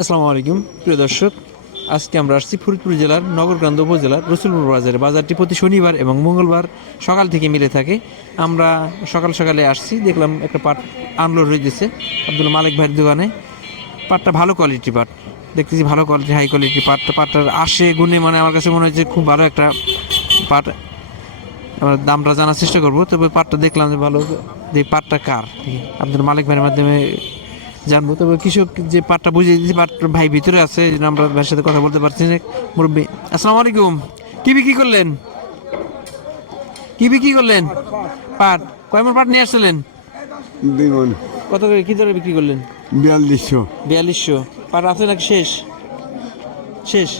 আসসালামু আলাইকুম প্রিয় দর্শক, আজকে আমরা আসছি ফরিদপুর জেলার নগরকান্দা উপজেলার রসুলপুর বাজারে। বাজারটি প্রতি শনিবার এবং মঙ্গলবার সকাল থেকে মিলে থাকে। আমরা সকাল সকালে আসছি, দেখলাম একটা পাট আনলোড হয়েছে আব্দুল মালিক ভাইয়ের দোকানে। পাটটা ভালো কোয়ালিটি পাট, দেখতেছি ভালো কোয়ালিটি, হাই কোয়ালিটি পাটটার আসে গুণে মানে আমার কাছে মনে হচ্ছে খুব ভালো একটা পাট। আমরা দামটা জানার চেষ্টা করবো, তবে পাটটা দেখলাম যে ভালো। যে পাটটা কার আব্দুল মালিক ভাইয়ের মাধ্যমে জানবো। তবে কৃষক যে পাটটা বুঝিয়ে দিয়েছে, পাট ভাই ভিতরে আছে, এই জন্য আমরা ভাইয়ের সাথে কথা বলতে পারছি না। মুরব্বী আসসালামু আলাইকুম, কি বিক্রি করলেন? কি বিক্রি করলেন? পাট কয় মণ পাট নিয়ে আসছিলেন? 2 মণ। কত করে কি দরে বিক্রি করলেন? 4200। 4200 পাট আছে নাকি শেষ? শেষ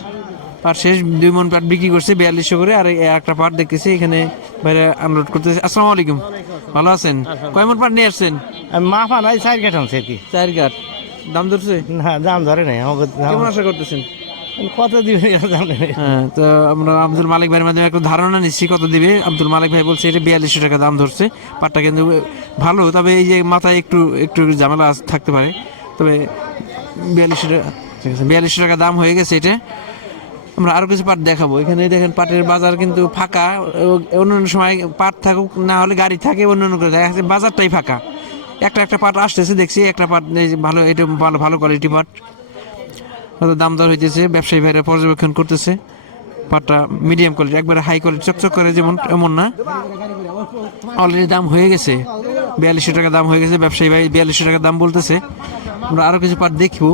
পাট শেষ। 2 মণ পাট বিক্রি করছে 4200 করে। আর একটা পাট দেখতেছি এখানে বাইরে আনলোড করতেছে। আসসালামু আলাইকুম, ভালো আছেন? কয় মণ পাট নিয়ে আসছেন? মাফা নাই 4 কাঠ আনছে কি 4 গাঁট। দাম ধরছে? না দাম ধরে নাই আমাকে কেমন আশা করতেছেন? কত দিবে দাম নেই। হ্যাঁ, তো আমরা আব্দুল মালিক ভাইয়ের মাধ্যমে একটা ধারণা নিচ্ছি কত দিবে। আব্দুল মালিক ভাই বলছে এটা 4200 টাকা দাম ধরছে। পাটটা কিন্তু ভালো, তবে এই যে মাথায় একটু একটু ঝামেলা থাকতে পারে। তবে 4200 টাকা, ঠিক আছে, 4200 টাকা দাম হয়ে গেছে এটা। আমরা আরো কিছু পাট দেখাবো। এখানে দেখেন পাটের বাজার কিন্তু ফাঁকা। অন্যান্য সময় পাট থাকুক না হলে গাড়ি থাকে, অন্যান্য করে দেখা যাচ্ছে বাজারটাই ফাঁকা। একটা পাট আসতেছে দেখছি, একটা পাট ভালো, এটা ভালো ভালো কোয়ালিটি পাট। দাম দর হইতেছে, ব্যবসায়ী ভাইরা পর্যবেক্ষণ করতেছে। পাটটা মিডিয়াম কোয়ালিটি, একবারে হাই কোয়ালিটি চকচক করে যেমন এমন না। অলরেডি দাম হয়ে গেছে 4200 টাকা দাম হয়ে গেছে। ব্যবসায়ী ভাই 4200 টাকা দাম বলতেছে। আমরা আরো কিছু পাট দেখবো,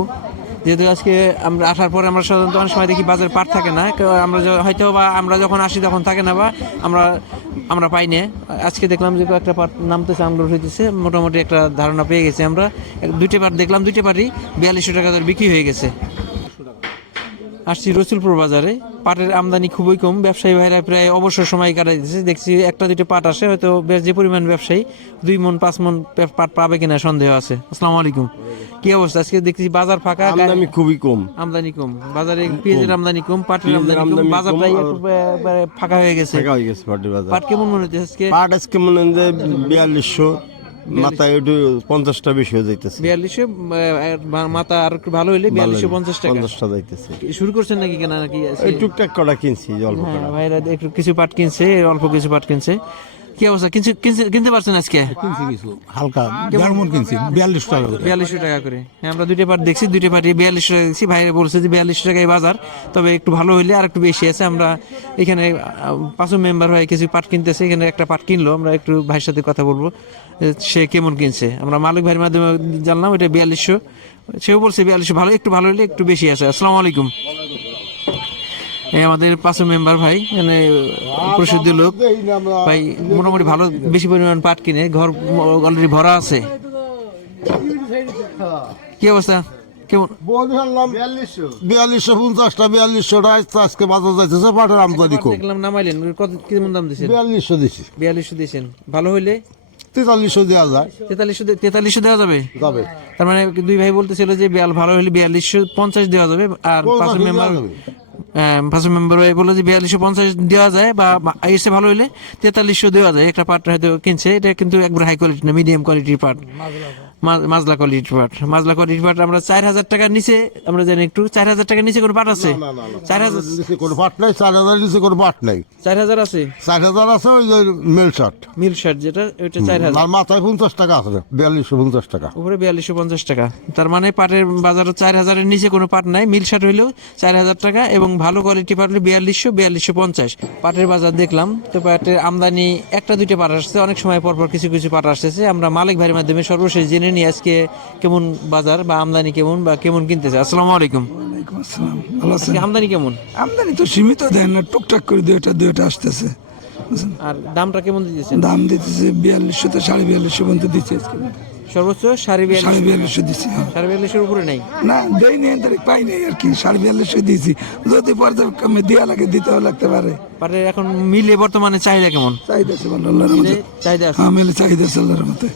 যেহেতু আজকে আমরা আসার পরে আমরা সাধারণত অনেক সময় দেখি বাজারে পাট থাকে না। আমরা হয়তো বা আমরা যখন আসি তখন থাকে না, বা আমরা পাই না। আজকে দেখলাম যে একটা পাট নামতেছে, আনলোড হইতেছে, মোটামুটি একটা ধারণা পেয়ে গেছি আমরা। 2টা পাট দেখলাম, 2টা পাটই 4200 টাকা দর বিক্রি হয়ে গেছে। আসছি রসুলপুর বাজারে। পাটের আমদানি খুবই কম, ব্যবসায়ী ভাইরা প্রায় অবসর সময় কাটাই দিচ্ছে। দেখছি 1-2টা পাট আসে, হয়তো যে পরিমাণ ব্যবসায়ী 2 মণ 5 মণ পাট পাবে কিনা সন্দেহ আছে। আসসালামু আলাইকুম, কি অবস্থা? আজকে দেখছি বাজার ফাঁকা, আমদানি খুবই কম। আমদানি কম বাজারে, পেঁয়াজের আমদানি কম, পাটের আমদানি কম, বাজারটাই ফাঁকা হয়ে গেছে। পাটের বাজার। পাট কেমন মনে হচ্ছে আজকে? পাট আজকে মনে হয় যে 4200, মাথায় একটু 50টা বেশি হয়ে যাইতেছে। 4200 মাথা আর একটু ভালো হইলে 4250 টাকা 50টা যাইতেছে। শুরু করছেন নাকি কেনা নাকি? এই টুকটাক কটা কিনছি, অল্প হ্যাঁ, কটা। ভাইরা একটু কিছু পাট কিনছে, অল্প কিছু পাট কিনছে। কি অবস্থা, কিনতে পারছেন আজকে? কিনছি কিছু হালকা 1.5 মণ কিনছি 42 টাকা করে। 4200 টাকা করে। হ্যাঁ, আমরা 2টা পাট দেখছি, 2টা পাটি 4200 টাকা দেখছি। ভাই বলছে যে 4200 টাকায় বাজার, তবে একটু ভালো হইলে আর একটু বেশি আছে। আমরা এখানে 5 মেম্বার হয়ে কিছু পাট কিনতেছে, এখানে একটা পাট কিনলো। আমরা একটু ভাইয়ের সাথে কথা বলবো সে কেমন কিনছে। আমরা মালিক ভাইয়ের মাধ্যমে জানলাম এটা 4200, সেও বলছে 4200 ভালো, একটু ভালো হইলে একটু বেশি আছে। আসসালামু আলাইকুম, এই আমাদের 5 মেম্বার ভাই, মানে প্রসিদ্ধ লোক ভাই, মোটামুটি ভালো বেশি পরিমাণ পাট কিনে ঘর অলরেডি ভরা আছে। কি অবস্থা, কেমন? 4250টা আজকে বাজার যাইতেছে। পাটের আমদানি কম। দেখলাম নামাইলেন, কত কেমন দাম দিচ্ছেন? 4200 দিছি। 4200 দিয়েছেন, ভালো হইলে 4300 দেওয়া যায়। 4300 দেওয়া যাবে। তার মানে 2 ভাই বলতেছিল যে ভালো হইলে 4250 দেওয়া যাবে। আর 5 মেম্বার ভাই বললো যে 4250 দেওয়া যায়, বা এসে ভালো হইলে 4300 দেওয়া যায়। একটা পাট হয়তো কিনছে, এটা কিন্তু একবার হাই কোয়ালিটি না, মিডিয়াম কোয়ালিটির পাট, মাজলা কোয়ালিটির পাট। মাজলা কোয়ালিটির পাট আমরা 4000 টাকার নিচে, আমরা জানি একটু 4000 টাকার নিচে কোনো পাট আছে? 4000 নিচে কোনো পাট নাই, 4000 নিচে কোনো পাট নাই। 4000 আছে, 4000 আছে ওই যে মেল শার্ট। মিল শার্ট যেটা, ওইটা 4000। আর মাথায় 50 টাকা আছে, 4250 টাকা। উপরে 4250 টাকা। তার মানে পাটের বাজারে 4000 এর নিচে কোনো পাট নাই। মিল শার্ট হইলেও 4000 টাকা, এবং ভালো কোয়ালিটি পাট হলে 4250। পাটের বাজার দেখলাম। তো পাটের আমদানি 1-2টা পাট আসছে, অনেক সময় পরপর কিছু কিছু পাট আসতেছে। আমরা মালিক ভাইয়ের মাধ্যমে সর্বশেষ জেনে নিই আজকে কেমন বাজার বা আমদানি কেমন বা কেমন কিনতেছে। আসসালামু আলাইকুম, আসসালাম, ভালো আছেন? আজকে আমদানি কেমন? আমদানি তো সীমিত দেন না, টুকটাক করে দুইটা আসতেছে। বুঝছেন? আর দামটা কেমন দিতেছেন? দাম দিতেছে 4200 থেকে 4250 পর্যন্ত দিচ্ছে আজকে। সর্বোচ্চ 4250। 4250 দিচ্ছি। 4250 উপরে নাই না দেই নেই, তারিখ পাই নাই আর কি। 4250 দিয়েছি, যদি পর্যায়ক্রমে দেওয়া লাগে দিতেও লাগতে পারে। পাটের এখন মিলে বর্তমানে চাহিদা কেমন? চাহিদা আছে ভালো, আল্লাহর মধ্যে চাহিদা আছে? হ্যাঁ, মিলে চাহিদা আছে আল্লাহর মধ্যে।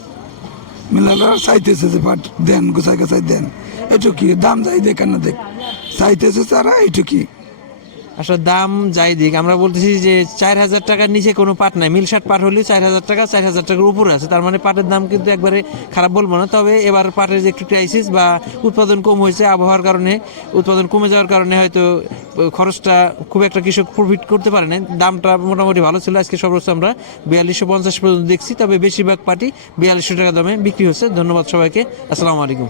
মিলালার চাইতেছে যে পাট দেন, গোছাই দেন। এটু কি দাম যাই দেখ না দেখ, চাইতেছে তারা এইটু কি। আসলে দাম যাই দিক, আমরা বলতেছি যে 4,000 টাকার নিচে কোনো পাট নাই। মিলসাট পাট হলেও 4,000 টাকা, 4,000 টাকার উপরে আছে। তার মানে পাটের দাম কিন্তু একবারে খারাপ বলবো না। তবে এবার পাটের যে একটু ক্রাইসিস বা উৎপাদন কম হয়েছে আবহাওয়ার কারণে, উৎপাদন কমে যাওয়ার কারণে হয়তো খরচটা খুব একটা কৃষক প্রফিট করতে পারে না। দামটা মোটামুটি ভালো ছিল। আজকে সর্বোচ্চ আমরা 4250 পর্যন্ত দেখছি, তবে বেশিরভাগ পাটি 4200 টাকা দামে বিক্রি হচ্ছে। ধন্যবাদ সবাইকে, আসসালামু আলাইকুম।